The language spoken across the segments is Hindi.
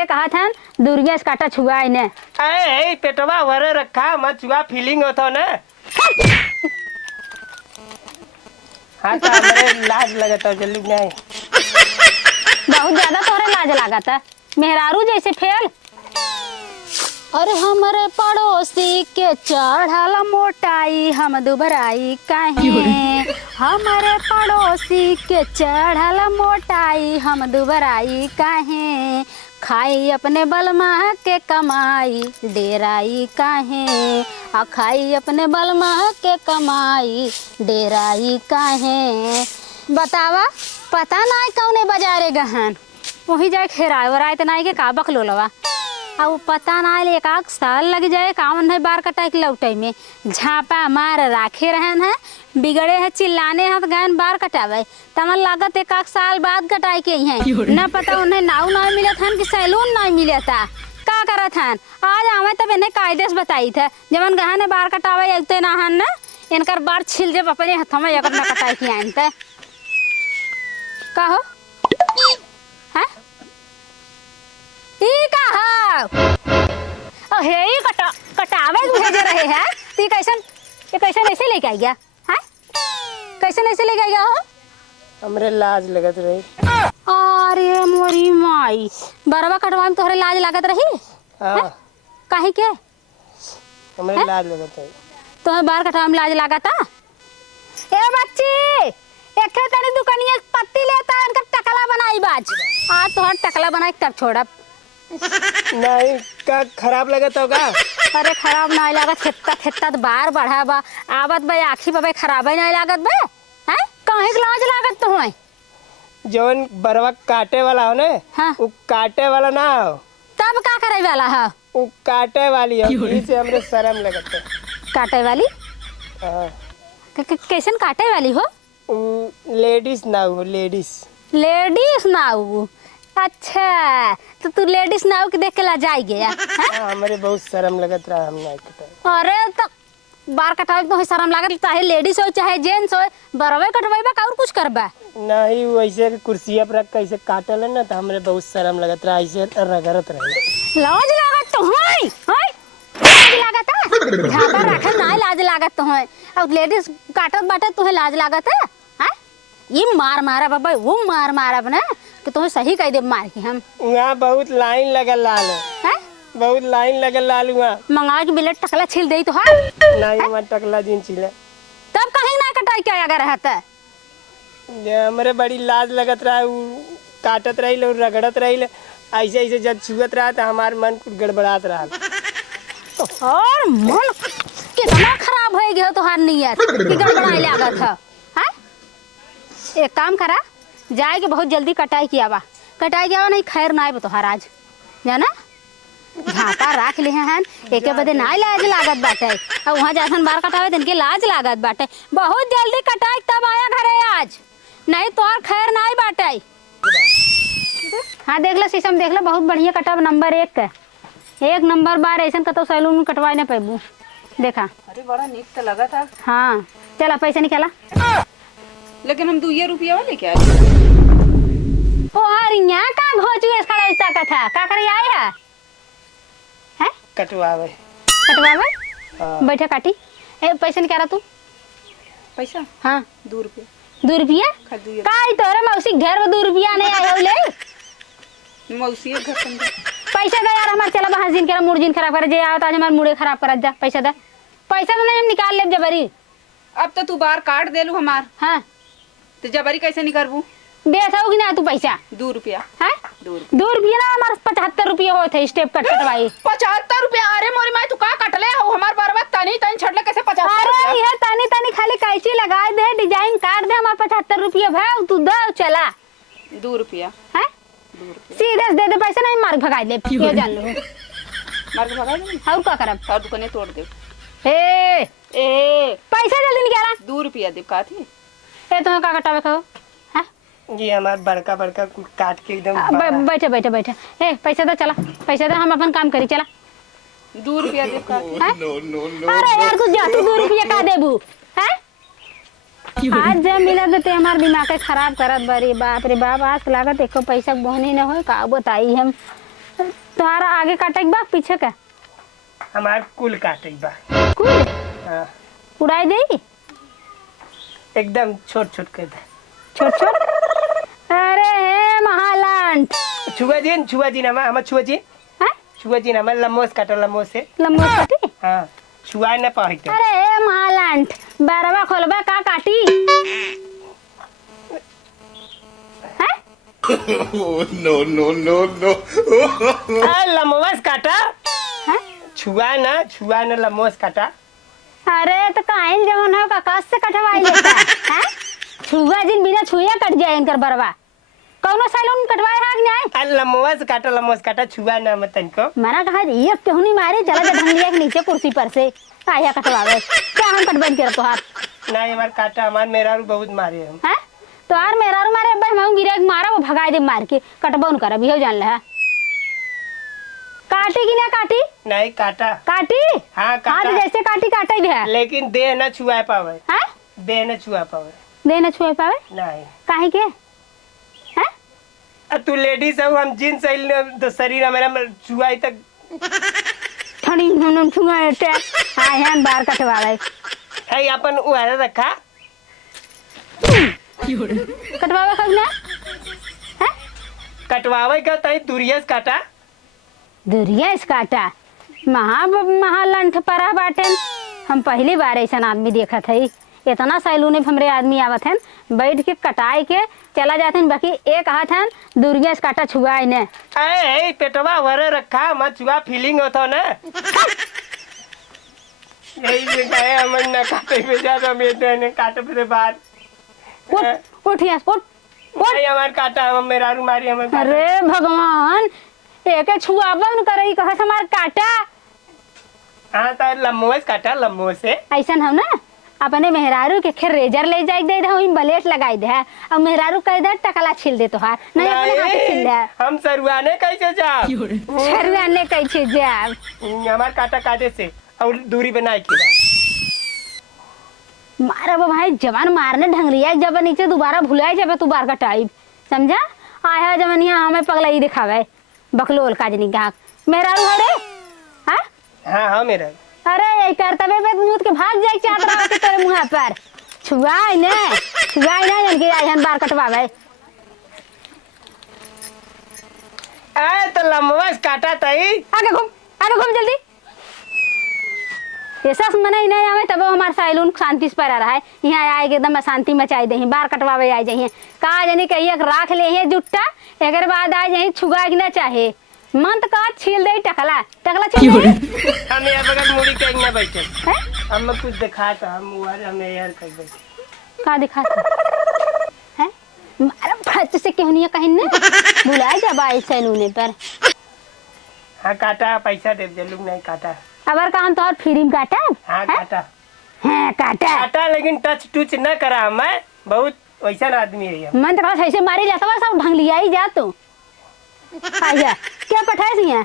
ये कहा था दुर्गा से काटा छुआ ने ए पेटवा भरे रखा मत छुआ फीलिंग होता ना। हाँ तो हमारे लाज लगता जल्दी नहीं बहुत ज्यादा तोहरे लाज लागता मेहरारू जैसे फेल। अरे हमारे पड़ोसी के चढ़ल मोटाई हम दुबराई काहे। हमारे पड़ोसी के चढ़ल मोटाई हम दुबराई काहे। खाई अपने बलमा के कमाई डेराई काहे। आ खाई अपने बलमा के कमाई डेराई काहे। बतावा पता नहीं कौने बाजारे गहन वही जाए खेराय वराय त नाई के का बकलो लवा। अब पता ना एक आध साल लग जाए कावन है बार कटाई के लौटाई में झापा मार राखे रहन है बिगड़े है चिल्लाने है गहन बार कटावे तमन लागत एक आध साल बाद कटाई के हैं न पता उन्हें नाव नहीं मिले था कि सैलून नहीं मिले था का करत हन। आज आवे तब इन्हें कायदे से बताई था जमन गहन बार कटावे अगते ना हन न इनकर बार छिल जब अपने हाथ में अगर न कटाई की आन त का हो हैं ई का हे ई कटावे भेजे रहे हैं ती कैसन ये कैसन ऐसे लेके आ गया हैं कैसन ऐसे लेके आ गया हो। हमरे लाज लगत रही। अरे मोरी माई बरवा कटवा में तोहरे लाज लागत रही। हां काहे के हमरे लाज लगत रही तोहे बार कटवा में लाज लागता। ए बच्ची एक तनी दुकानिया पत्ती लेता इनका टकला बनाई बाज आ तोहर टकला बनाई तब छोड़ा नहीं का खराब लगत होगा। अरे खराब नहीं लागत खेता खेता बार बढ़ा बा आवत बा आखी बा खराब नहीं लागत बा हैं काहे के लाज लागत तो है जवन बरवा काटे वाला हो ने हाँ। वो काटे वाला ना हो तब का करे वाला है वो काटे वाली हो इसे हमरे शर्म लगत है। काटे वाली हां कैसन काटे वाली हो लेडीज ना हो लेडीज नाउ। अच्छा तो तू लेडीज नाउ के देख के ला जाई गया हाँ हमारे बहुत शर्म लगत रहा हम नहीं कटाई। अरे तो बार कटावे तो शर्म लागत चाहे लेडीज हो चाहे जेंट्स हो बरवे कटवाइबा का और कुछ करबा नहीं वैसे कुर्सिया पर कैसे काटल है ना तो हमरे बहुत शर्म लगत रहा ऐसे रगड़त रहे। लाज लागत तो है लाज लागत है झापा रखे ना लाज लागत तो है अब लेडीज काटत बाटत तो है लाज लागत है हैं ये मार मारा बाबा वो मार मारा बना कि तुम्हें सही कह दे मार के हम वहाँ बहुत लाइन लगल लाल है बहुत लाइन लगल लाल वहाँ मंगा के बिलेट टकला छिल दे तो है नहीं वहाँ टकला दिन छिले तब कहीं ना कटाई क्या अगर रहता हमरे बड़ी लाज लगत रहा काटत रही लो रगड़त रही ऐसे ऐसे जब छुअत रहा तो हमार मन कुछ गड़बड़ात रहा तो और मन कितना खराब हो गया तो हार नियत कि गड़बड़ाई लागत है हैं एक काम करा जाए के बहुत जल्दी कटाई किया नहीं खैर ना तो हर आज जाना झापा रख ले हैं एक बदे ना लाज लागत बाटे और वहाँ जासन बार कटावे इनके लाज लागत बाटे बहुत जल्दी कटाई तब आया घरे आज नहीं तो और खैर ना बाटे। हाँ देख लो शीशम देख लो बहुत बढ़िया कटाव नंबर 1 का 1 नंबर बार ऐसा कतो सैलून में कटवाए ना पेबू देखा। अरे बड़ा नीक तो लगा था। हाँ चला पैसा निकाला लेकिन हम 2 रुपया वाले क्या ओ हरिया का घोचू इसका ऐसा का था का कर आए हैं कटवावे बैठे काटी ए पैसा निकाला तू पैसा। हाँ 2 रुपया 2 रुपया काई तोरे मौसी घर में 2 रुपया नहीं आए ले मौसी घर संग पैसा दे यार हमार चला बहास दिन के मूड दिन खराब कर जे आवत आज हमार मूड खराब कर जा पैसा दे पैसा तो नहीं हम निकाल ले जबरी अब तो तू बार काट देलू हमार। हाँ तो जबरी कैसे निकलबू देसोगी ना तू पैसा 2 रुपया है 2 रुपया ना हमारे 75 रुपया होते है स्टेप कट कटवाई 75 रुपया। अरे मोरी माई तू का कटले हो हमार बरबत तनी छड़ले कैसे 75 अरे रुपया। ये तनी खाली कैची लगा दे डिजाइन काट दे हमारे 75 रुपया भाव तू दे चला 2 रुपया है सीधे दे दे पैसा नहीं मार भगा दे ये जान लो मार के भगा दे और का करब और दुकाने तोड़ दे। ए पैसा जल्दी निकाला 2 रुपया दे का थी ए तुम्हें का कटावे खाओ ये हमार बड़का काट के एकदम बैठे ए पैसा दे चला पैसा दे हम अपन काम करी चला 2 रुपया दे का अरे यार तू जा तू 2 रुपया का देबू हैं आज जब मिला देते हमार दिमाग खराब करत बरी बाप रे बाप आज लागत एको पैसा बहनी न हो का बताई हम तुम्हारा आगे काटे के बा पीछे का हमार कुल काटे बा। कुल हाँ, उड़ाई दे एकदम छोट छोट कर दे। छोट छोट। अरे हे महालांट छुआ जी हमार छुआ जी हैं छुआ जी हमार लमोस काटो लमोस से। लम्बो काटी। हाँ छुआ न पाहिते। अरे हे महालांट बारवा खोलबा का काटी हैं no. लमोस काटा हैं छुआ न लमोस काटा। अरे तो काइन जवन हो का से कटवाई लेता हैं छुआ जिन बिना छुया कट जाए इनकर बरवा कौनो सैलून कटवाए हाग जाए लमोस काटा छुआ न मतन को। मना कहा ये केहनी मारे चला जा ढंगलिया के नीचे कुर्सी पर से आया कटवावे क्या हम कटबन के तो हाथ नहीं हमार काटा हमार मेहरारू बहुत मारे हम। हैं तो यार मेरा मारे भाई हम गिरे मारा वो भगाए दे मार के कटबन कर अभी हो जान ले काटी कि ना काटी नहीं काटा। काटी हाँ हाँ तो काटा जैसे काटी काटे भी है लेकिन देह न छुआ पावे। हैं देह न छुआ पावे। दे न छुए पावे नहीं काहे के हैं तू लेडीज हो हम जींस तो शरीर हमारा छुआई तक ठंडी हम छुए टे हां हम बाहर कटवावे है अपन उहारा रखा। कटवावे कब ना हैं कटवावे का तई दूरियस काटा। दुरिया इस काटा महालंठ परा बाटेन हम पहली बार ऐसा आदमी देखा थे इतना सैलून में हमरे आदमी आवत हैं बैठ के कटाई के चला जाते हैं बाकी एक हाथ हैं दुरिया इस काटा छुआई ने ए पेटवा वरे रखा मत छुआ फीलिंग होता ना। यही से कहे हमन न काटे पे जा तो बेटे ने काटे पे बाहर उठ यहाँ उठ नहीं हमार काटा हम मेरा मारी हमें। अरे भगवान एक छुआबन करे कहा हमार काटा। हाँ तो लम्बोस काटा लम्बो से ऐसा हम ना अपने मेहरारू के खेर रेजर ले जाए दे रहा हूँ ब्लेड लगाई दे और मेहरारू कह दे टकला छिल दे तोहार नहीं अपने हाथ छिल दे हम सरुआने कैसे जा छरुआने कैसे जाब हमार काटा काटे से और दूरी बनाए के मारा वो भाई जवान मारने ढंगरिया जब नीचे दोबारा भुलाए जब तू बार का टाइप समझा आया जवनिया हमें पगला ही दिखावे बकलोल काजनी गाक मेहरारू हरे हाँ हाँ मेरा अरे ये करतबे पे मुंह के भाग जाए चादरा के तेरे मुंह पर छुआई ने जन के आयन बार कटवावे ए तो लम्बोस काटा तई आगे घूम जल्दी ऐसा मना ही नहीं आवे तब हमारे सैलून शांति से पर आ रहा है यहाँ आए एकदम शांति मचाई दे बार कटवावे आ जाइए कहा जानी कहिए राख ले जुट्टा एक बाद आ जाइए छुआ ना चाहे मन तो का छील दे टकला छील दे हम यार बगल मुड़ी के ना बैठे हैं हम कुछ दिखाता हम यार हमें यार कह बैठे का दिखाता हैं मारा फट से क्यों नहीं कहीं ने बुलाए जब आए सैलून पर हाँ काटा पैसा दे जल्लू नहीं काटा अबर काम तो और फ्री में काटा हाँ काटा हैं काटा काटा लेकिन टच टूच न करा मैं बहुत वैसा आदमी है मन तो ऐसे मारी जाता सब ढंग लिया ही जा तू आया क्या पठाए सी हैं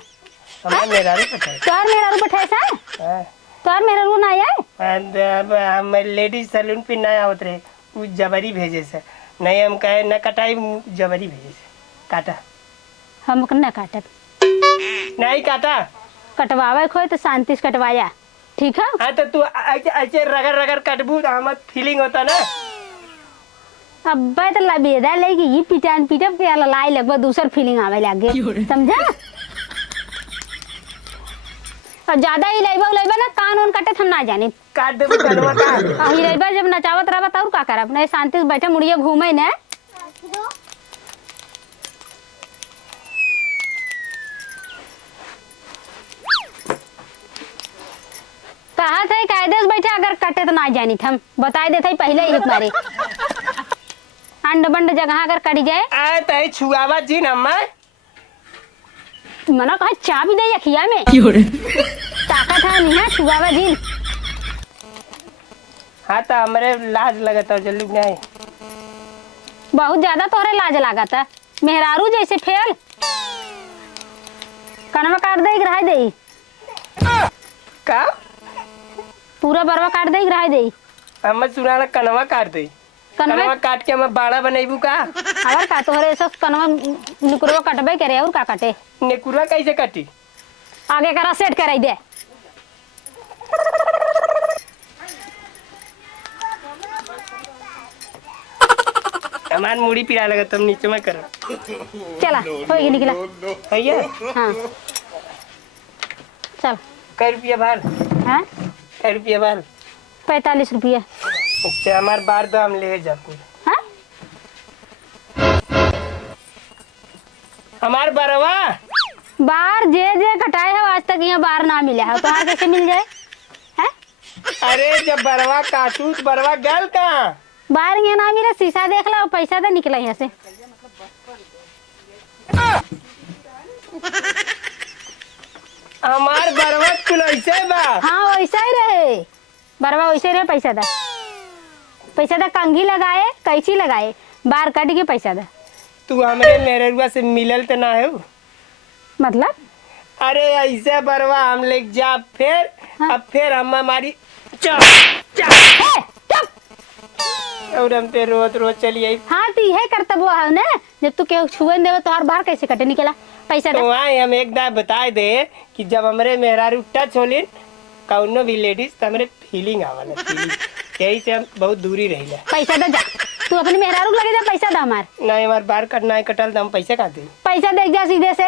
हमारे मेरा भी पता है तोर मेरा रू पठाए सा हाँ। तोर मेरा रू ना आया हम लेडीज सैलून पे ना आवत रहे वो जबरी भेजे से नहीं हम कहे न कटाई जबरी भेजे से काटा हम न काटत नहीं काटा कटवावे खोए तो शांति से कटवाया ठीक है हाँ तो तू ऐसे रगड़ रगड़ कटबू तो हमार फीलिंग होता ना अब तो लबेदा लेगी ये पिटान पिटप के लाई लगभग दूसर फीलिंग आवे लगे समझा और ज्यादा ही लेबा ना कान उन कटे हम ना जाने काट देबू कनवा का ही लेबा जब नचावत रहबा तब का करब नहीं शांति से बैठे मुड़िए घूमे ने कहा थे कायदे से बैठे अगर कटे तो ना जानी हम बताए देते पहले ही तुम्हारे अंड बंड जगह अगर कट जाए आ तई छुआवा जी न मैं मना कहा चा भी दे खिया में ताकत है नहीं है छुआवा जी हाँ तो हमारे लाज लगता जल्दी नहीं बहुत ज्यादा तोहरे लाज लागत है मेहरारू जैसे फेल कनवा काट दे रह दे का पूरा बरवा काट दे रह दे हम सुना कनवा काट दे कनवा कनवा काट के हम बाड़ा बनेबू का? और का तोहरे ऐसा कनवा निकुरवा कटबे करे और का काटे? नेकुरा कैसे कटी? आगे करा सेट कराई दे। हमार मुड़ी पिरा लगा तुम नीचे में करो। चला होगी निकला। भैया हाँ चल। कै रुपया बाल? हाँ कै रुपया बाल? 45 रुपया। अच्छा हमार बार दाम ले जा पूरा। हाँ हमार बरवा बार जे कटाए है आज तक यहाँ बार ना मिला है तो आज कैसे मिल जाए? हैं अरे जब बरवा काटू तो बरवा गल कहाँ? बार यहाँ ना मिला, शीशा देख ला और पैसा दे निकला यहाँ से। हमार बरवा कुल ऐसे बा। हाँ वैसा ही रहे बरवा, वैसे रहे। पैसा दा कंघी लगाए कैची लगाए बार काट के पैसा दा। तू हमरे मेहरुआ से मिलल तो ना है? मतलब अरे ऐसे बरवा हम ले जा फिर हाँ। अब फिर हम हमारी चुप और हम पे रोज रोज चलिए। हाँ तो यह कर्तव्य है ना, जब तू के छुए देवे तो हर बार कैसे कटे निकला पैसा तो दा। वहाँ हम एक दाव बता दे कि जब हमरे मेहरारू टच होलिन कौनो भी लेडीज तो हमरे फीलिंग आवला फीलिंग, यही से हम बहुत दूरी रहिला। पैसा दे जा, तू अपनी मेहरारू लगे जा पैसा दा हमार। नहीं हमार बार कटना है कटल तो हम पैसे का दे। पैसा देख जा सीधे से,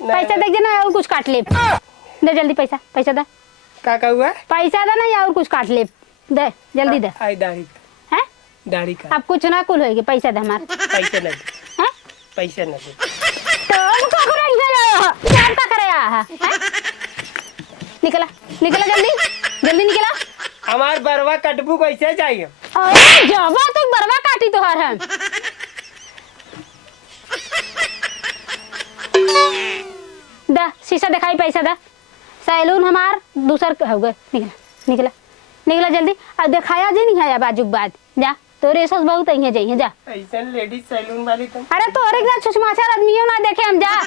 पैसा देख जा ना और कुछ काट ले। दे जल्दी पैसा दा। का हुआ? पैसा दा ना या और कुछ काट ले, दे जल्दी दे। आई दाढ़ी हैं दाढ़ी का अब कुछ ना कुल होगी, पैसा दे हमार। पैसे न दे हैं पैसे न दे। तो हम का करे इधर क्या का करे हैं? निकला जल्दी निकला। हमार बरवा कटबू कैसे चाहिए? अरे जावा तो बरवा काटी तोहार हम। दा शीशा दिखाई पैसा दा। सैलून हमार दूसर हो गए। निकला जल्दी। अब दिखाया जी नहीं है बाजू बाद जा, तोरे सस बहुत अइहे जइहे जा। ऐसा लेडीज सैलून वाली तुम? अरे तोरे के छुछमाछर आदमियों ना देखे हम जा।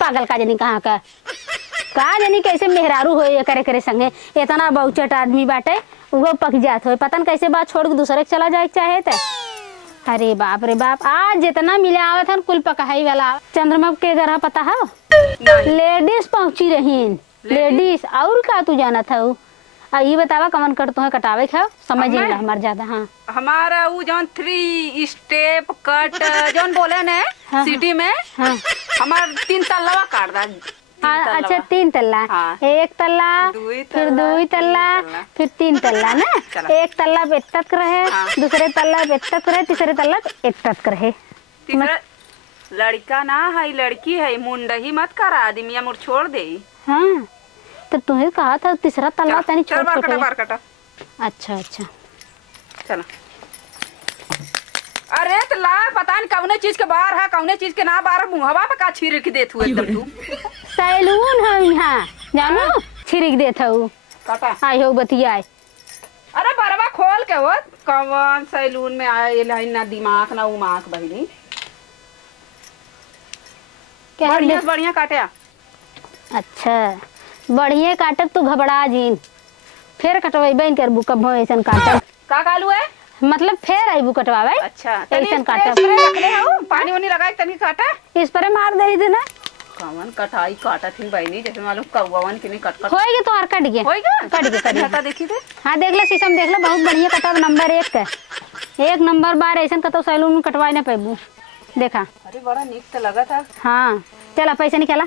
पागल का जनी कहाँ का जनी कैसे मेहरारू हो करे संगे इतना बहुचट आदमी बाटे वो पक जात हो, पता न कैसे बात छोड़ के दूसरे के चला जाए चाहे थे। अरे बाप रे बाप, आज जितना मिले आवत है कुल पकाई वाला। चंद्रमा के ग्रह पता है? लेडीज पहुंची रही लेडीज और का तू जाना था? ये बतावा कमन कर तुम्हें कटावे खाओ समझ ही नहीं हमार ज्यादा। हाँ हमारा वो जौन 3 स्टेप कट जौन बोले ने हाँ, सिटी में हाँ हमार 3 तल्ला काट दा। हाँ अच्छा 3 तल्ला। हाँ। 1 तल्ला फिर 2 तल्ला फिर 3 तल्ला ना। चला। 1 तल्ला पे तक रहे, हाँ। दूसरे तल्ला पे तक रहे, तीसरे तल्ला पे तक रहे। तीसरा लड़का ना है लड़की है, मुंडही मत करा आदमी मोर छोड़ दे। हाँ तो तुम्हें कहा था तीसरा तल्ला तनी छोड़ के बार कटा। अच्छा चलो। अरे तो ला पता नहीं कौने चीज के बाहर है कौने चीज के ना बाहर, मुहवा पे का छिड़क देत हुए एकदम तू। सैलून है यहाँ जानो, छिड़क देता हूँ। काटा आई हो बतिया। अरे बरवा खोल के हो कौन सैलून में आए ना दिमाग ना उमाक बहिनी। क्या बढ़िया काटे। अच्छा बढ़िया काटब तू घबरा जीन, फिर कटवेबे कर बुकब ऐसा काटब का कालू है मतलब फिर आईबू कटवावे। अच्छा ऐसन काटब पानी वानी लगाए तनी काटा इस पर मार दे दे ना। कौन कटाई काटा थी बहनी जैसे मालूम कौवन के नहीं कट होएगी तो हर कट गया होएगा हटा देखी दे। हाँ देख ले शीशम देख ले, बहुत बढ़िया कटब नंबर 1 का। 1 नंबर बार ऐसा कतो सैलून में कटवाए ना पैबू देखा। अरे बड़ा नीक तो लगा था। हाँ चला पैसा निकाला।